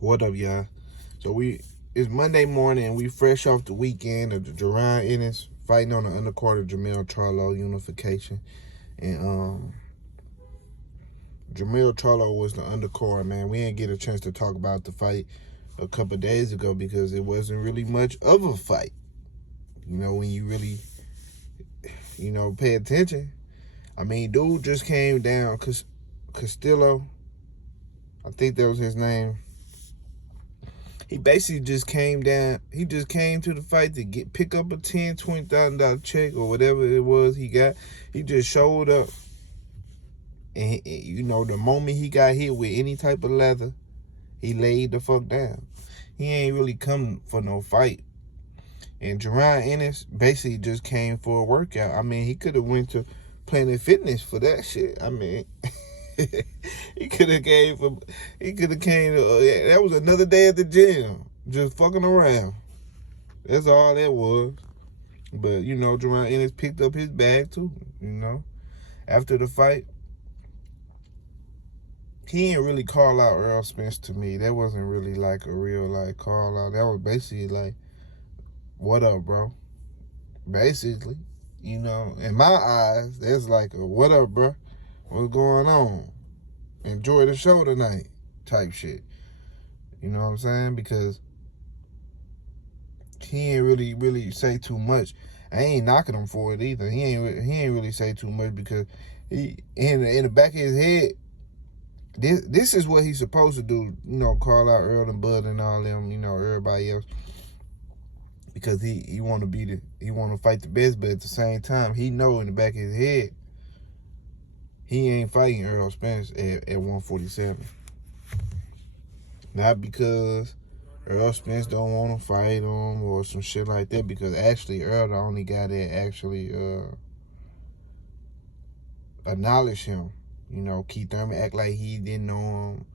What up, y'all? So it's Monday morning and we fresh off the weekend of the Jaron Ennis fighting on the undercard of Jermell Charlo unification. And Jermell Charlo was the undercard, man. We didn't get a chance to talk about the fight a couple of days ago because it wasn't really much of a fight. When you really, pay attention. I mean, dude just came down, Castillo, I think that was his name. He basically just came down. He just came to the fight to pick up a $10,000, $20,000 check or whatever it was he got. He just showed up, and the moment he got hit with any type of leather, he laid the fuck down. He ain't really come for no fight. And Jaron Ennis basically just came for a workout. I mean, he could have went to Planet Fitness for that shit. I mean. He could have came. That was another day at the gym, just fucking around. That's all that was. But Jaron Ennis picked up his bag too. After the fight, he didn't really call out Errol Spence to me. That wasn't really like a real call out. That was basically like, "What up, bro?" Basically, in my eyes, that's like a "What up, bro? What's going on? Enjoy the show tonight" type shit. You know what I'm saying? Because he ain't really say too much. I ain't knocking him for it either. He ain't really say too much because he in the back of his head, this is what he's supposed to do. Call out Earl and Bud and all them. Everybody else, because he want to fight the best, but at the same time he know in the back of his head he ain't fighting Errol Spence at 147. Not because Errol Spence don't want to fight him or some shit like that, because actually Errol the only guy that actually acknowledged him. Keith Thurman act like he didn't know him.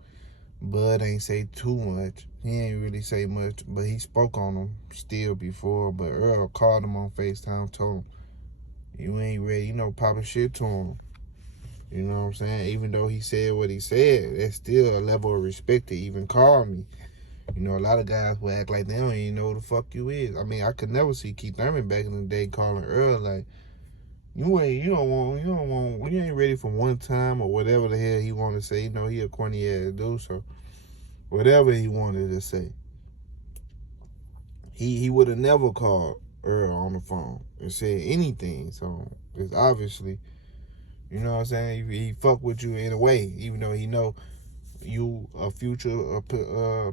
Bud ain't say too much. He ain't really say much, but he spoke on him still before. But Errol called him on FaceTime, told him, "You ain't ready," popping shit to him. You know what I'm saying? Even though he said what he said, that's still a level of respect to even call me. A lot of guys will act like they don't even know who the fuck you is. I mean, I could never see Keith Thurman back in the day calling Earl like, you ain't ready for one time or whatever the hell he wanted to say. He a corny ass dude, so whatever he wanted to say. He would have never called Earl on the phone and said anything. So it's obviously, you know what I'm saying, he fuck with you in a way, even though he know you a future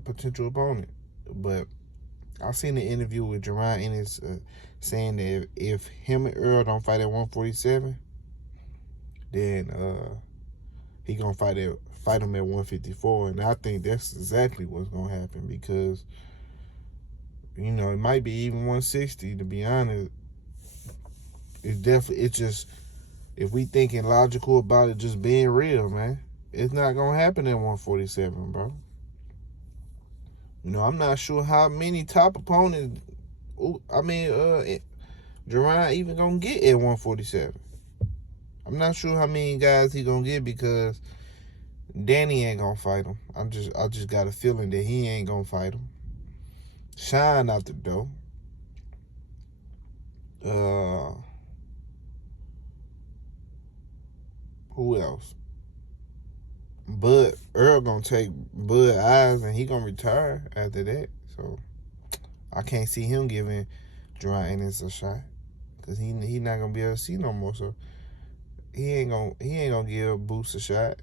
potential opponent. But I seen the interview with Jaron Ennis saying that if him and Earl don't fight at 147, then he gonna fight him at 154. And I think that's exactly what's gonna happen, because it might be even 160, to be honest. It's just, if we thinking logical about it, just being real, man, it's not gonna happen at 147, bro. I'm not sure how many top opponents, Jaron even gonna get at 147. I'm not sure how many guys he gonna get, because Danny ain't gonna fight him. I just got a feeling that he ain't gonna fight him. Shine out the door. Who else? Bud, Earl gonna take Bud eyes and he gonna retire after that. So I can't see him giving Jaron Ennis a shot, because he not gonna be able to see no more. So he ain't gonna give Boots a shot.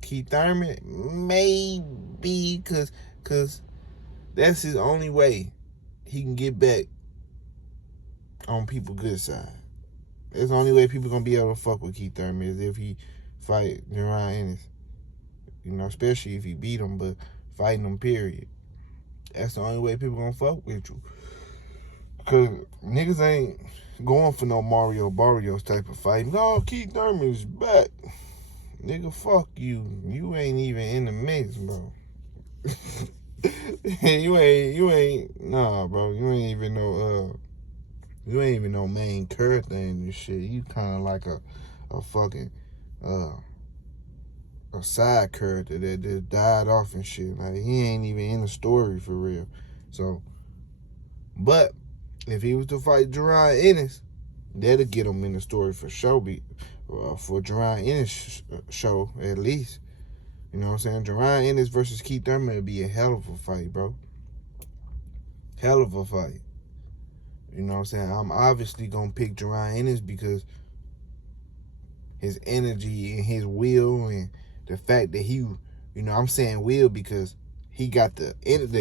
Keith Thurman, maybe, cause that's his only way he can get back on people good side. That's the only way people gonna be able to fuck with Keith Thurman, is if he fight Jaron Ennis. Especially if he beat him, but fighting him, period. That's the only way people gonna fuck with you. Cause niggas ain't going for no Mario Barrios type of fight. No, Keith Thurman's back. Nigga, fuck you. You ain't even in the mix, bro. you ain't nah, bro. You ain't even no main character in this shit. You kinda like a fucking a side character that just died off and shit. Like, he ain't even in the story for real. So, but if he was to fight Jaron Ennis, that'll get him in the story for sure. For Jaron Ennis show at least. You know what I'm saying? Jaron Ennis versus Keith Thurman would be a hell of a fight, bro. Hell of a fight. You know what I'm saying? I'm obviously gonna pick Jaron Ennis because his energy and his will and the fact that he, you know, I'm saying will because he got the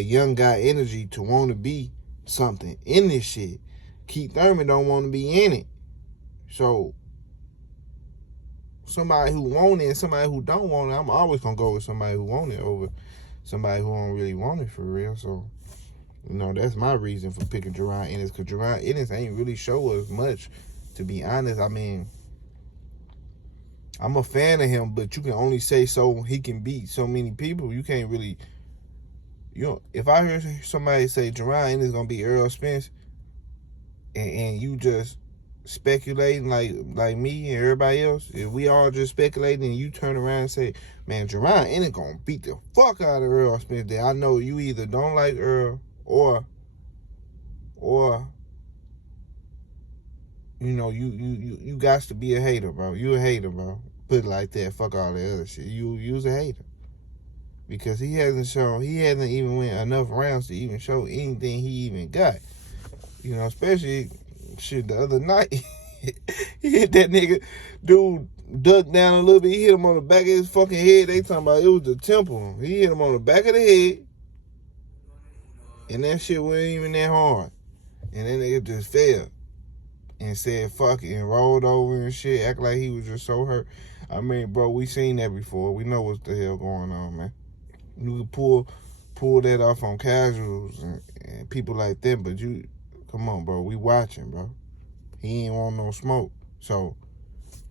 young guy energy to want to be something in this shit. Keith Thurman don't want to be in it. So somebody who want it and somebody who don't want it, I'm always gonna go with somebody who want it over somebody who don't really want it for real. So, you know, that's my reason for picking Jaron Ennis, because Jaron Ennis ain't really show us much, to be honest. I mean, I'm a fan of him, but you can only say so he can beat so many people. You can't really, you know, if I hear somebody say Jaron Ennis gonna be Errol Spence, and you just speculating like me and everybody else, if we all just speculating and you turn around and say, man, Jaron Ennis gonna beat the fuck out of Errol Spence, then I know you either don't like Earl or you know, you got to be a hater, bro. You a hater, bro. Put it like that. Fuck all the other shit. You's a hater. Because he hasn't even went enough rounds to even show anything he even got. You know, especially shit the other night. He hit that nigga. Dude ducked down a little bit. He hit him on the back of his fucking head. They talking about it was the temple. He hit him on the back of the head. And that shit wasn't even that hard. And then nigga just fell. And said fuck it and rolled over and shit. Act like he was just so hurt. I mean, bro, we seen that before. We know what the hell going on, man. You can pull that off on casuals and people like that, but you, come on, bro. We watching, bro. He ain't want no smoke. So,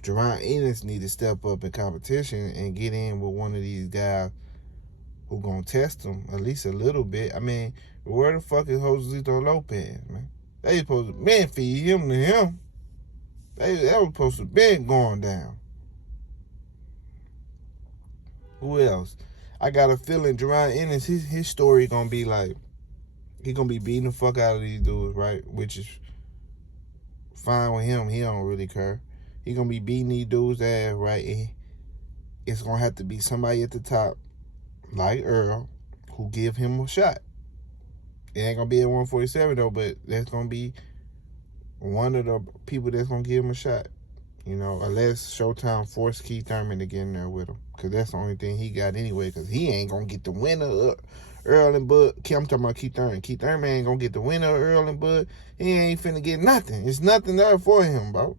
Jaron Ennis need to step up in competition and get in with one of these guys who gonna test him at least a little bit. I mean, where the fuck is Joselito Lopez, man? They supposed to been feed him to him. That was supposed to been going down. Who else? I got a feeling Jaron Ennis, his story gonna be like, he gonna be beating the fuck out of these dudes, right? Which is fine with him. He don't really care. He gonna be beating these dudes' ass, right? And it's gonna have to be somebody at the top, like Earl, who give him a shot. It ain't gonna be at 147 though, but that's gonna be one of the people that's gonna give him a shot. You know, unless Showtime forced Keith Thurman to get in there with him, because that's the only thing he got anyway. Because he ain't gonna get the winner. Earl and Bud. I'm talking about Keith Thurman. Keith Thurman ain't gonna get the winner of Earl and Bud. He ain't finna get nothing. It's nothing there for him, bro.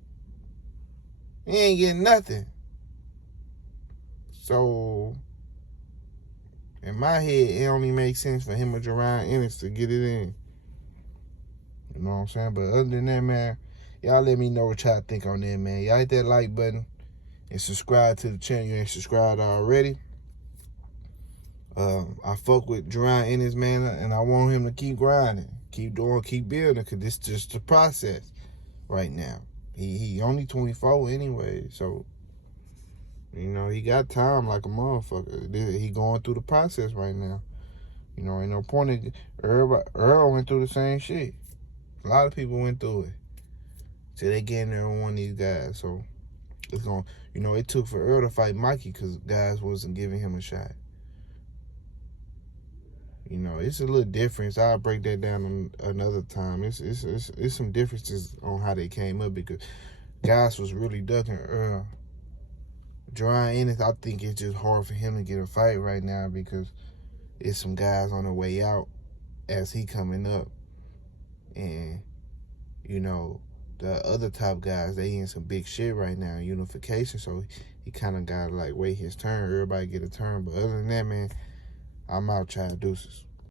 He ain't getting nothing. So, in my head, it only makes sense for him or Jaron Ennis to get it in. You know what I'm saying? But other than that, man, y'all let me know what y'all think on that, man. Y'all hit that like button and subscribe to the channel. You ain't subscribed already. I fuck with Jaron Ennis, man, and I want him to keep grinding, keep building, because this is just the process right now. He only 24 anyway, so, you know, he got time like a motherfucker. He going through the process right now. You know, ain't no point in Earl went through the same shit. A lot of people went through it. So they getting there on one of these guys. So it's going, you know, it took for Earl to fight Mikey because guys wasn't giving him a shot. You know, it's a little difference. I'll break that down another time. It's some differences on how they came up because guys was really ducking Earl. Jaron Ennis, I think it's just hard for him to get a fight right now because it's some guys on the way out as he coming up. And, you know, the other top guys, they in some big shit right now, unification. So he kind of got to, like, wait his turn. Everybody get a turn. But other than that, man, I'm out, child. Deuces.